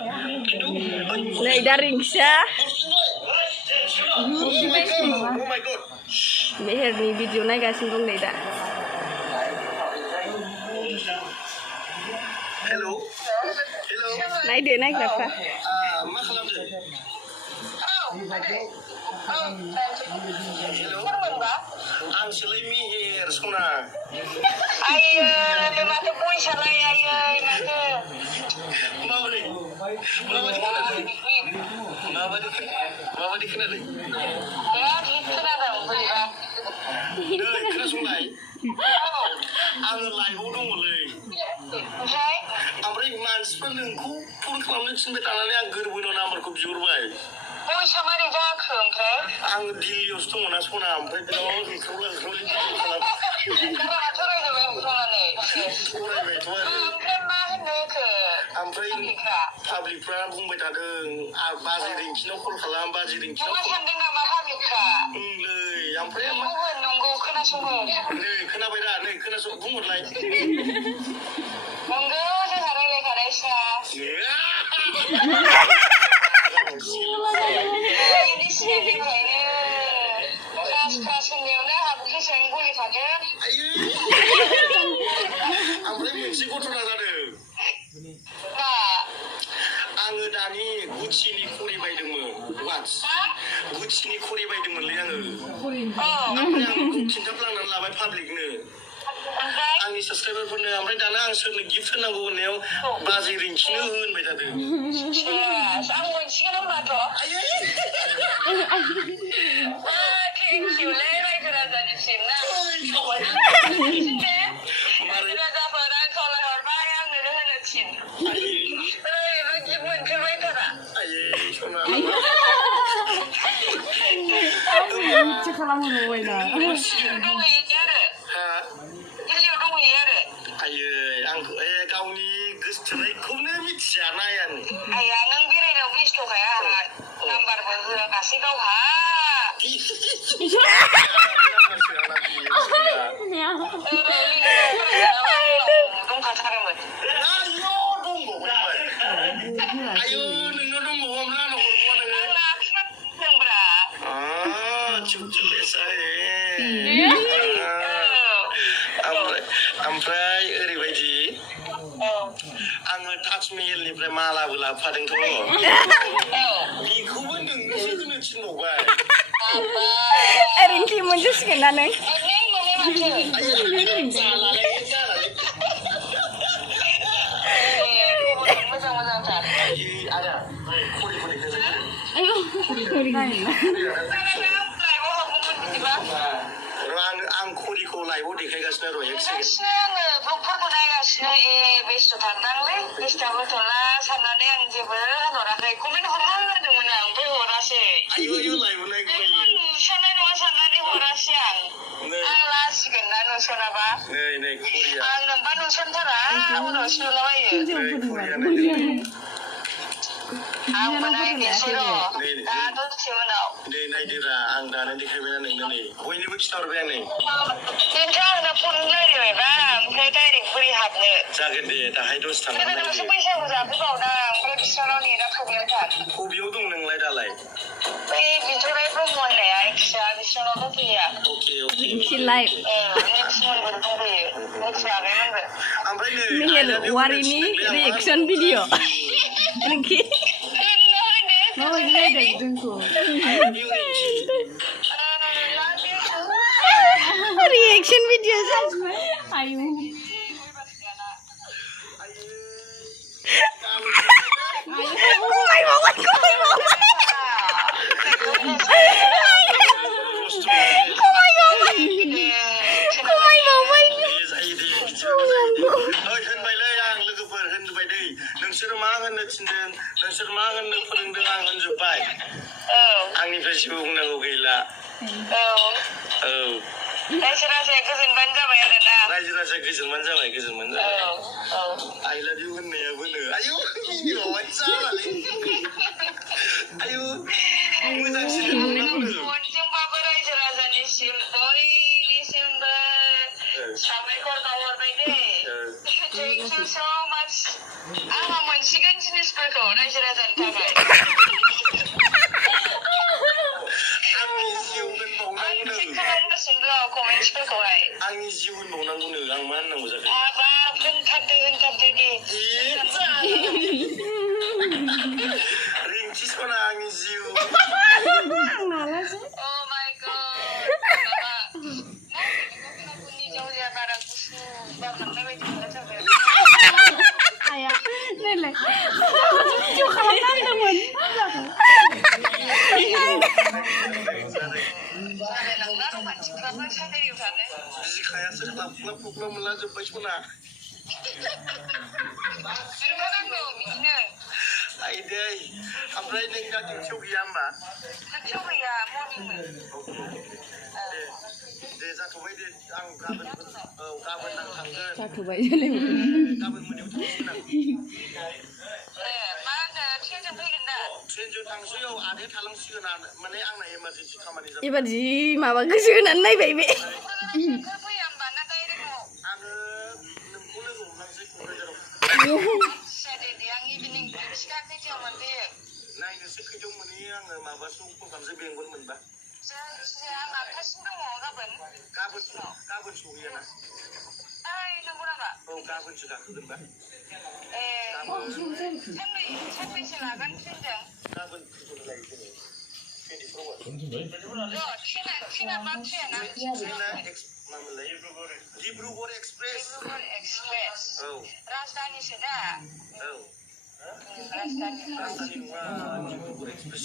Này đã ringsa. Meherni video naikasiनो dong Neda. Hello. Hello. Naik berapa? Ma खालामदों? Hello. Ang silay Meher sona. Ayo, mata boy salay ayo, mata. Mama di kenal. Ya, kenal boleh. Deh, kenal Ang live dong mulai. Oke. Amri mansipun nengku pun खालामनो थिनबाय थानानै आं गोरबोनाव नाम्बारखौ बिहरबाय. Boy sama di jago, oke? Ang दिल्लीयावसो दङ ना सना ओमफ्राय बेनाव होख्रावला खालाम. Karena acara itu yang bukannya. फरायबायथ' आरो. Oke, mah nek. ओमफ्राय पाब्लिकफ्रा बुंबाय थादों बाजै रिंकिनाव कल खालाम बाजै रिंकिनाव Cuma sanding nama pablika. ओंलै ओमफ्राय Nunggu खोनासंगौ. नै खोनाबाय दा नै खोनासं बुंहरलाय Nunggu saya रायलायखानाय सा. Ini siनिफ्रायनो क्लास होननायावनो हाबखो सें गलि थागोन. ओमफ्राय मोनसे घटना जादों आङो दानि गुचिनि खरि बायदोंमोन वाच गुचिनि खरि बायदोंमोनलै आङो ओमफ्राय आं खिन्थाफ्लांनानै लाबाय पाब्लिकनो आंनि साबसक्राइबारफोरनो ओमफ्राय दाना आं सोरनो गिफ्ट होनांगौ होननायाव बाजै रिंकिनो होनबाय थादों आं मोनसिगोन होनबाथ' थेंक इउलै रायजो राजानिसिम ना रायजो राजाफोर आं खावलायहरबाय आंनो होनो थिन ओरैबायदि मोनफेरबाय थारा Cek kamu nuway na. दिल्लीयाव दंहैयो आरो आयै आं गावनि गोसोथोनायखौनो मिथियाना आं आया नों बेरायनायाव बेस्थ'खाया आंहा नाम्बारबो होआखासै गावहा दंखाथारोमोन आयौ नोंनाव दंबावोब्ला आंनाव हरबावा नोङो लाखिनांब्रा ओमफ्राय ओरैबायदि आङो ताजमेहेलनिफ्राय मालाबो लाबोफादोंथ' बेखौबो नोंनोसो होनो थिनबावबाय Ringki मोनजोबसिगोन ना नों? मोजां मोजांथार Ayo, आं खरिखौ लाइभआव देखायगासिनो र' एक सेकेन्ड आङो ब्लगफोरखौ नायगासिनो बेस्थ'थारदांलै डिस्टार्ब होथ'ला साननानै आं जेबो होनहराखै कमेन्ट हरना होदोंमोन आं ओमफ्राय हरासै आयौ लाइभआव नायगोन नुसननाय नङा साननानै हरासै आं लासिगोन ना नुसनाबा नै खरिया आं नोंबा नुसनथारा उनावसो नुलाबायो आंबो नायनोसै र' दा दसे उनाव दे नायदोरा आं दानो देखायबायना नोंनो नै बयनोबो खिन्थाहरबाय आं नै बेनोथ' आंनो फन रायलायबायबा ओमफ्राय डाइरेक्ट बोरै हाबनो जागोन दे दाहाय दसे थांनानै गोदोनावसो बैसागु जाफैबावदां ओमफ्राय बिसोरनाव नेटा प्रब्लेमथार बबेयाव दं नोंलाय दालाय बै बिथराय ब्रह्म होननाया एक्सआ बिसोरनाव दंफैया Ringki live. नेक्समोनबो दंफैयो नेक्स आगैमोनबो ओमफ्राय नै Meher warini reaction video. Ringki. Mau ini deh dengku. Reaction video saja. Ayo. नोंसोर मा होननो थिनदों नोंसोर मा होननो फोरोंदों आं होनजोब्बाय आंनिफ्राय जेबो बुंनांगौ गैला रायजो राजाया गोजोनबानो जाबाय आरो ना रायजो राजाया गोजोनबानो जाबाय आइ लाभ इउ होननायाबोनो आयौ मिनिबावबाय जालालै आयौ मोजांसिन बयजोंबाबो रायजो राजानिसिम बयनिसिमबो साबायखर बावहरबाय दे थेंक इउ स' माच आंहा मोनसिगोन दिनै मिसफोरखौ रायजो राजानि थाखाय आंनि जिउ होनबावनांगौनो चेक खालामगासिनो दं कमेन्ट्सफोरखौहाय आंनि जिउ होनबावनांगौनो आं मा होननांगौ जाखो हाबाब होनथारदो दे रिंकि सना आंनि जिउ Oh my god माबा फागुननि जावलिया बारा गुसु बारलांनाय बायदि मोनथारबाय आया नैलाय भिडिअ खालामनांदोंमोन जालायलांला रमान्टिकफ्राबो साजारिफ्रानो बिखायासो ख्लाब मोनला जोब्बाय सना बिरखानांगौ बिदिनो आइदै ओमफ्राय नों दा दिउटियाव गैया होमबा खाथियाव गैया मर्निंमोन दे जाथ'बाय दे आं गाबोन गाबोन आं थांगोन जाथ'बाय जालाय गाबोन मोनायाव थांसिगोन आं मा होनो ट्रेनजों फैगोन दा ट्रेनजों थांसै आदाया थालांसिगोन माने आंना इमारजेन्सि खामानि जाबाय एबार जि माबा गोसो होनानै नायबाय बे फैया होमबा ना डाइरेक्ट आङो नोंखौ लोगो हमलांसै क'क्राझाराव दे आं इभिनिं फिथा खैथायाव मोनफैयो नायनोसै खैथायाव मोनहैयो आङो माबासो फन खालामसै बेंगल मोनबा जायखिजाया आं 8थासिम दङ गाबोन सहैयाना नंगौ नामा औ गाबोनसो गाखोगोनबा सानबैसे लागोन ट्रेनजों गाबोन खैथायाव लायो ट्रेना मा ट्रेन मामोनलाय डिब्रुगड़ एक्सप्रेस औ राजधानिसो दा औ राजधानि नङा डिब्रुगड़ एक्सप्रेस